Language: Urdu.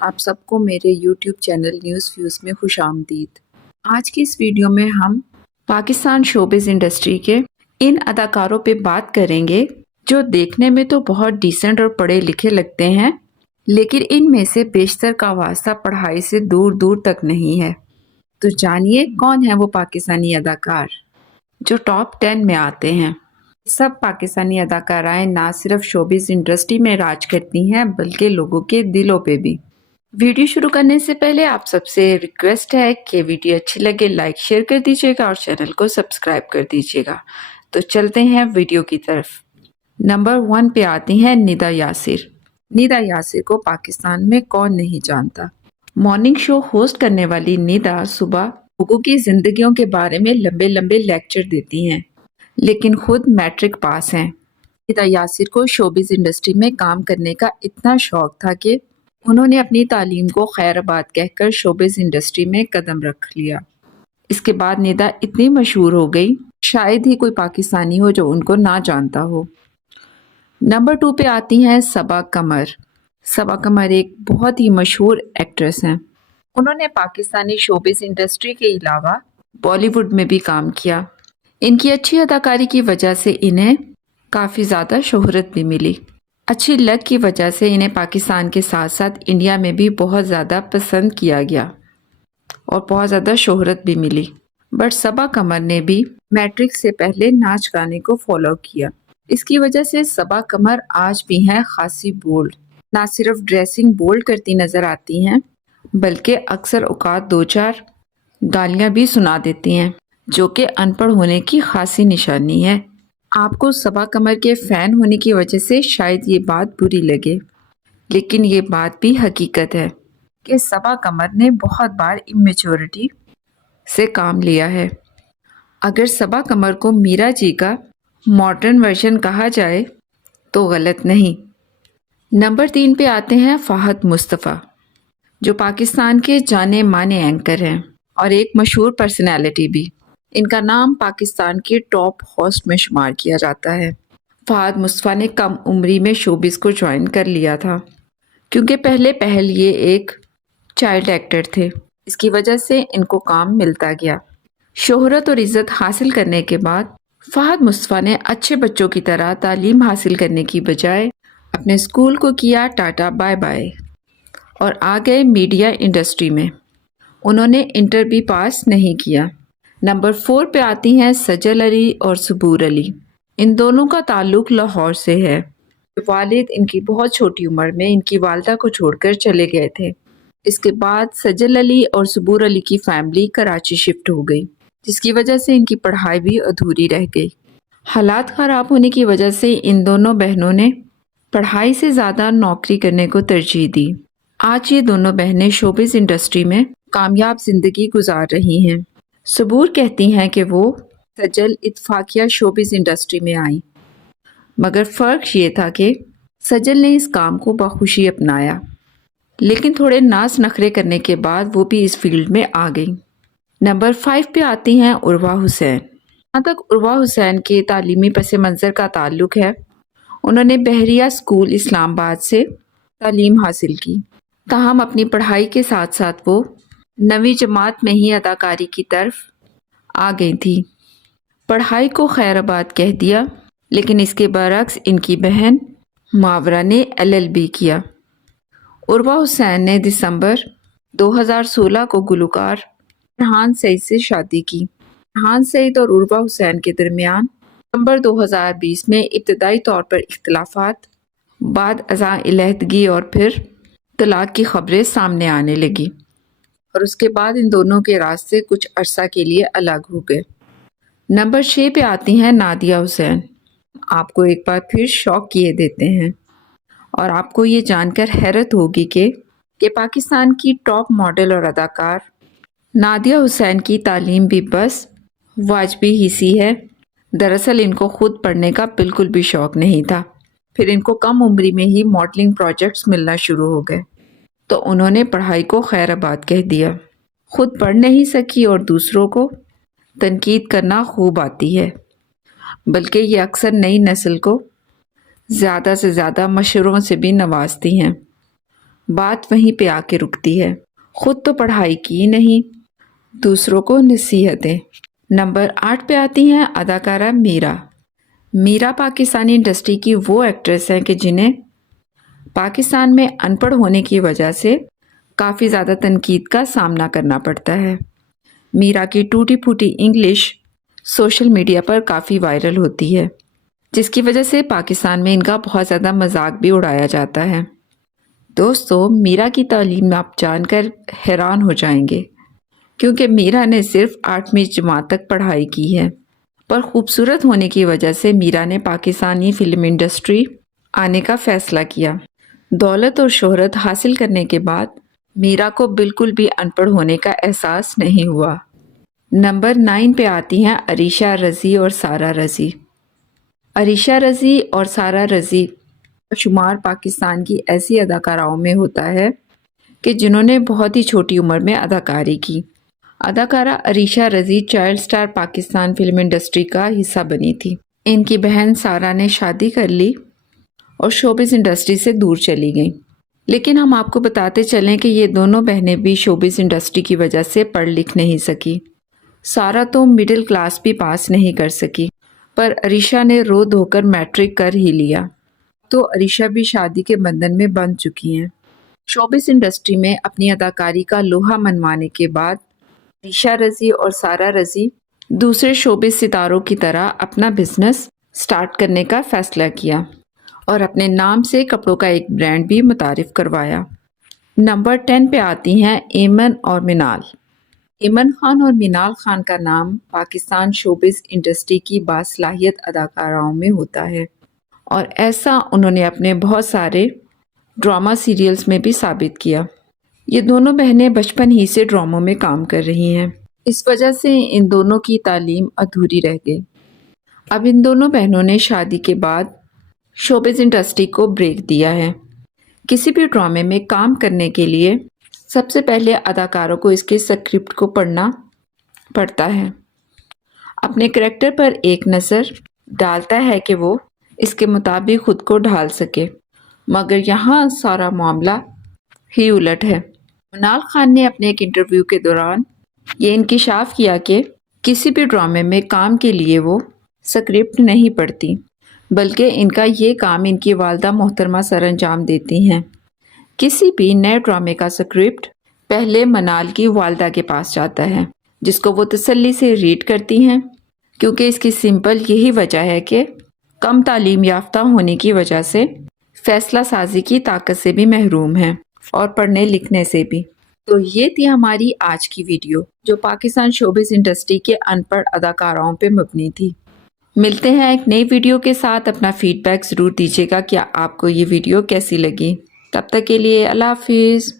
آپ سب کو میرے یوٹیوب چینل نیوز ویوز میں خوش آمدید۔ آج کی اس ویڈیو میں ہم پاکستان شوبز انڈسٹری کے ان اداکاروں پہ بات کریں گے جو دیکھنے میں تو بہت ڈیسنٹ اور پڑھے لکھے لگتے ہیں، لیکن ان میں سے بیشتر کا واسطہ پڑھائی سے دور دور تک نہیں ہے۔ تو جانیے کون ہیں وہ پاکستانی اداکار جو ٹاپ 10 میں آتے ہیں۔ سب پاکستانی اداکارائیں نہ صرف شوبز انڈسٹری میں راج کرتی ہیں بلکہ لوگوں کے دلوں پہ بھی۔ ویڈیو شروع کرنے سے پہلے آپ سب سے ریکویسٹ ہے کہ ویڈیو اچھی لگے لائک شیئر کر دیجیے گا اور چینل کو سبسکرائب کر دیجیے گا۔ تو چلتے ہیں ویڈیو کی طرف۔ نمبر 1 پہ آتی ہیں ندا یاسر۔ ندا یاسر کو پاکستان میں کون نہیں جانتا۔ مارننگ شو ہوسٹ کرنے والی ندا صبح لوگوں کی زندگیوں کے بارے میں لمبے لمبے لیکچر دیتی ہیں، لیکن خود میٹرک پاس ہیں۔ ندا یاسر کو شوبز انڈسٹری میں کام کرنے کا اتنا شوق تھا کہ انہوں نے اپنی تعلیم کو خیر آباد کہہ کر شوبز انڈسٹری میں قدم رکھ لیا۔ اس کے بعد ندا اتنی مشہور ہو گئی، شاید ہی کوئی پاکستانی ہو جو ان کو نہ جانتا ہو۔ نمبر 2 پہ آتی ہیں صبا قمر۔ صبا قمر ایک بہت ہی مشہور ایکٹریس ہیں۔ انہوں نے پاکستانی شوبز انڈسٹری کے علاوہ بالی ووڈ میں بھی کام کیا۔ ان کی اچھی اداکاری کی وجہ سے انہیں کافی زیادہ شہرت بھی ملی۔ اچھی لک کی وجہ سے انہیں پاکستان کے ساتھ ساتھ انڈیا میں بھی بہت زیادہ پسند کیا گیا اور بہت زیادہ شہرت بھی ملی۔ بٹ صبا قمر نے بھی میٹرک سے پہلے ناچ گانے کو فالو کیا۔ اس کی وجہ سے صبا قمر آج بھی ہیں خاصی بولڈ۔ نہ صرف ڈریسنگ بولڈ کرتی نظر آتی ہیں بلکہ اکثر اوقات 2-4 گالیاں بھی سنا دیتی ہیں، جو کہ ان پڑھ ہونے کی خاصی نشانی ہے۔ آپ کو صبا قمر کے فین ہونے کی وجہ سے شاید یہ بات بری لگے، لیکن یہ بات بھی حقیقت ہے کہ صبا قمر نے بہت بار امیچورٹی سے کام لیا ہے۔ اگر صبا قمر کو میرا جی کا ماڈرن ورژن کہا جائے تو غلط نہیں۔ نمبر 3 پہ آتے ہیں فہد مصطفیٰ، جو پاکستان کے جانے مانے اینکر ہیں اور ایک مشہور پرسنالٹی بھی۔ ان کا نام پاکستان کے ٹاپ ہوسٹ میں شمار کیا جاتا ہے۔ فہد مصطفیٰ نے کم عمری میں شوبز کو جوائن کر لیا تھا کیونکہ پہل یہ ایک چائلڈ ایکٹر تھے۔ اس کی وجہ سے ان کو کام ملتا گیا۔ شہرت اور عزت حاصل کرنے کے بعد فہد مصطفیٰ نے اچھے بچوں کی طرح تعلیم حاصل کرنے کی بجائے اپنے اسکول کو کیا ٹاٹا بائے بائے اور آ گئے میڈیا انڈسٹری میں۔ انہوں نے انٹر بھی پاس نہیں کیا۔ نمبر 4 پہ آتی ہیں سجل علی اور صبور علی۔ ان دونوں کا تعلق لاہور سے ہے۔ والد ان کی بہت چھوٹی عمر میں ان کی والدہ کو چھوڑ کر چلے گئے تھے۔ اس کے بعد سجل علی اور صبور علی کی فیملی کراچی شفٹ ہو گئی، جس کی وجہ سے ان کی پڑھائی بھی ادھوری رہ گئی۔ حالات خراب ہونے کی وجہ سے ان دونوں بہنوں نے پڑھائی سے زیادہ نوکری کرنے کو ترجیح دی۔ آج یہ دونوں بہنیں شوبز انڈسٹری میں کامیاب زندگی گزار رہی ہیں۔ صبور کہتی ہیں کہ وہ سجل اتفاقیہ شوبز انڈسٹری میں آئیں، مگر فرق یہ تھا کہ سجل نے اس کام کو بخوشی اپنایا، لیکن تھوڑے ناز نخرے کرنے کے بعد وہ بھی اس فیلڈ میں آ گئی۔ نمبر 5 پہ آتی ہیں عروہ حسین۔ جہاں تک عروہ حسین کے تعلیمی پس منظر کا تعلق ہے، انہوں نے بحریہ اسکول اسلام آباد سے تعلیم حاصل کی، تاہم اپنی پڑھائی کے ساتھ ساتھ وہ 9ویں جماعت میں ہی اداکاری کی طرف آ گئی تھی۔ پڑھائی کو خیر آباد کہہ دیا، لیکن اس کے برعکس ان کی بہن ماورا نے LLB کیا۔ عروہ حسین نے دسمبر 2016 کو گلوکار فرحان سعید سے شادی کی۔ فرحان سعید اور عروہ حسین کے درمیان دسمبر 2020 میں ابتدائی طور پر اختلافات، بعد ازاں علیحدگی اور پھر طلاق کی خبریں سامنے آنے لگی اور اس کے بعد ان دونوں کے راستے کچھ عرصہ کے لیے الگ ہو گئے۔ نمبر 6 پہ آتی ہیں نادیہ حسین۔ آپ کو ایک بار پھر شوق کیے دیتے ہیں اور آپ کو یہ جان کر حیرت ہوگی کہ پاکستان کی ٹاپ ماڈل اور اداکار نادیہ حسین کی تعلیم بھی بس واجبی ہی سی ہے۔ دراصل ان کو خود پڑھنے کا بالکل بھی شوق نہیں تھا، پھر ان کو کم عمری میں ہی ماڈلنگ پروجیکٹس ملنا شروع ہو گئے تو انہوں نے پڑھائی کو خیر آباد کہہ دیا۔ خود پڑھ نہیں سکی اور دوسروں کو تنقید کرنا خوب آتی ہے، بلکہ یہ اکثر نئی نسل کو زیادہ سے زیادہ مشوروں سے بھی نوازتی ہیں۔ بات وہیں پہ آ کے رکتی ہے۔ خود تو پڑھائی کی نہیں، دوسروں کو نصیحتیں۔ نمبر 8 پہ آتی ہیں اداکارہ میرا۔ میرا پاکستانی انڈسٹری کی وہ ایکٹریس ہیں کہ جنہیں پاکستان میں ان پڑھ ہونے کی وجہ سے کافی زیادہ تنقید کا سامنا کرنا پڑتا ہے۔ میرا کی ٹوٹی پھوٹی انگلش سوشل میڈیا پر کافی وائرل ہوتی ہے، جس کی وجہ سے پاکستان میں ان کا بہت زیادہ مذاق بھی اڑایا جاتا ہے۔ دوستو، میرا کی تعلیم آپ جان کر حیران ہو جائیں گے، کیونکہ میرا نے صرف 8ویں جماعت تک پڑھائی کی ہے، پر خوبصورت ہونے کی وجہ سے میرا نے پاکستانی فلم انڈسٹری آنے کا فیصلہ کیا۔ دولت اور شہرت حاصل کرنے کے بعد میرا کو بالکل بھی ان پڑھ ہونے کا احساس نہیں ہوا۔ نمبر 9 پہ آتی ہیں عریشہ رضی اور سارہ رضی۔ عریشہ رضی اور سارہ رضی کا شمار پاکستان کی ایسی اداکاراؤں میں ہوتا ہے کہ جنہوں نے بہت ہی چھوٹی عمر میں اداکاری کی۔ اداکارہ عریشہ رضی child star Pakistan film industry کا حصہ بنی تھی۔ ان کی بہن سارہ نے شادی کر لی اور شوبز انڈسٹری سے دور چلی گئیں، لیکن ہم آپ کو بتاتے چلیں کہ یہ دونوں بہنیں بھی شوبز انڈسٹری کی وجہ سے پڑھ لکھ نہیں سکی۔ سارہ تو مڈل کلاس بھی پاس نہیں کر سکی، پر عریشہ نے رو دھو کر میٹرک کر ہی لیا۔ تو عریشہ بھی شادی کے بندھن میں بندھ چکی ہیں۔ شوبز انڈسٹری میں اپنی اداکاری کا لوہا منوانے کے بعد عریشہ رضی اور سارہ رضی دوسرے شوبز ستاروں کی طرح اپنا بزنس سٹارٹ کرنے کا فیصلہ کیا اور اپنے نام سے کپڑوں کا ایک برانڈ بھی متعارف کروایا۔ نمبر 10 پہ آتی ہیں ایمن اور منال۔ ایمن خان اور منال خان کا نام پاکستان شوبز انڈسٹری کی باصلاحیت اداکاراؤں میں ہوتا ہے، اور ایسا انہوں نے اپنے بہت سارے ڈرامہ سیریلز میں بھی ثابت کیا۔ یہ دونوں بہنیں بچپن ہی سے ڈراموں میں کام کر رہی ہیں، اس وجہ سے ان دونوں کی تعلیم ادھوری رہ گئی۔ اب ان دونوں بہنوں نے شادی کے بعد شوبز انڈسٹری کو بریک دیا ہے۔ کسی بھی ڈرامے میں کام کرنے کے لیے سب سے پہلے اداکاروں کو اس کے اسکرپٹ کو پڑھنا پڑتا ہے، اپنے کریکٹر پر ایک نظر ڈالتا ہے کہ وہ اس کے مطابق خود کو ڈھال سکے، مگر یہاں سارا معاملہ ہی الٹ ہے۔ منال خان نے اپنے ایک انٹرویو کے دوران یہ انکشاف کیا کہ کسی بھی ڈرامے میں کام کے لیے وہ اسکرپٹ نہیں پڑھتی، بلکہ ان کا یہ کام ان کی والدہ محترمہ سر انجام دیتی ہیں۔ کسی بھی نئے ڈرامے کا اسکرپٹ پہلے منال کی والدہ کے پاس جاتا ہے، جس کو وہ تسلی سے ریڈ کرتی ہیں، کیونکہ اس کی سمپل یہی وجہ ہے کہ کم تعلیم یافتہ ہونے کی وجہ سے فیصلہ سازی کی طاقت سے بھی محروم ہیں اور پڑھنے لکھنے سے بھی۔ تو یہ تھی ہماری آج کی ویڈیو، جو پاکستان شوبز انڈسٹری کے ان پڑھ اداکاراؤں پہ مبنی تھی۔ ملتے ہیں ایک نئی ویڈیو کے ساتھ۔ اپنا فیڈ بیک ضرور دیجیے گا کہ آپ کو یہ ویڈیو کیسی لگی۔ تب تک کے لیے اللہ حافظ۔